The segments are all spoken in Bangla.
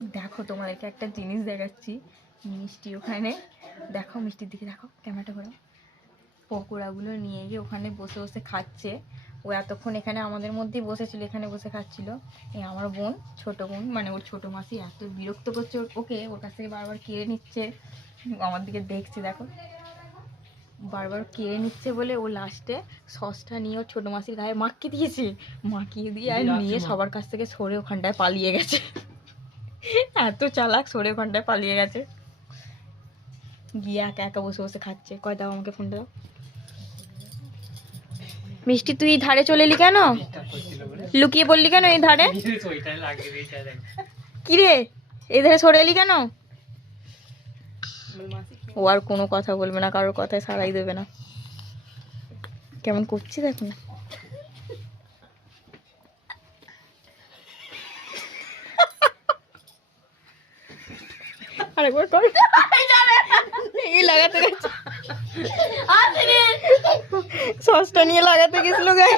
দেখো তোমাদেরকে একটা জিনিস দেখাচ্ছি। মিষ্টি ওখানে দেখো, মিষ্টির দিকে দেখো, ক্যামেরাটা করো। পকোড়াগুলো নিয়ে গিয়ে ওখানে বসে বসে খাচ্ছে। ও এতক্ষণ এখানে আমাদের মধ্যেই বসেছিল, এখানে বসে খাচ্ছিল। এই আমার বোন, ছোট বোন, মানে ওর ছোটো মাসি এত বিরক্ত করছে ওকে, ওর কাছ থেকে বারবার কেড়ে নিচ্ছে। আমার দিকে দেখছি দেখো, বারবার কেড়ে নিচ্ছে বলে ও লাস্টে সসটা নিয়ে ওর ছোটো মাসির গায়ে মাখিয়ে দিয়েছে। মাখিয়ে দিয়ে আর নিয়ে সবার কাছ থেকে সরে ওখানটায় পালিয়ে গেছে। এত চালাক, সরে ওখানটায় পালিয়ে গেছে। গিয়ে একা একা বসে বসে খাচ্ছে। কয় দাও আমাকে ফোনটা দাও। মিষ্টি তুই এই ধারে চলে এলি কেন? লুকিয়ে পড়লি কেন এই ধারে? কি রে, এই ধারে সরে এলি কেন? ও আর কোনো কথা বলবে না, কারোর কথায় সাড়াই দেবে না। কেমন করছি দেখুন। আরেকবার কর। এই লাগাতে গেছে, সসটা নিয়ে লাগাতে গেছিল গায়ে।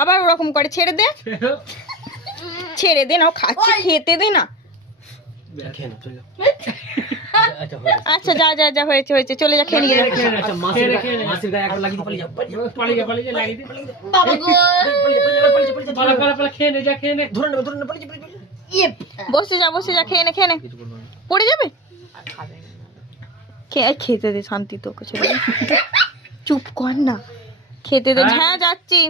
আবার ওরকম করে, ছেড়ে দে, ছেড়ে দে না, ও খাচ্ছে, খেতে দে না। আচ্ছা যা যা যা, হয়েছে হয়েছে, চলে যা, খেয়ে নিয়ে যা। বসে যা বসে যা, খেয়ে নে খেয়ে নে, পড়ে যাবে। খেতে দে শান্তি, তোকে ছেড়ে দে। চুপ কর না, খেতে দে। হ্যাঁ যাচ্ছি।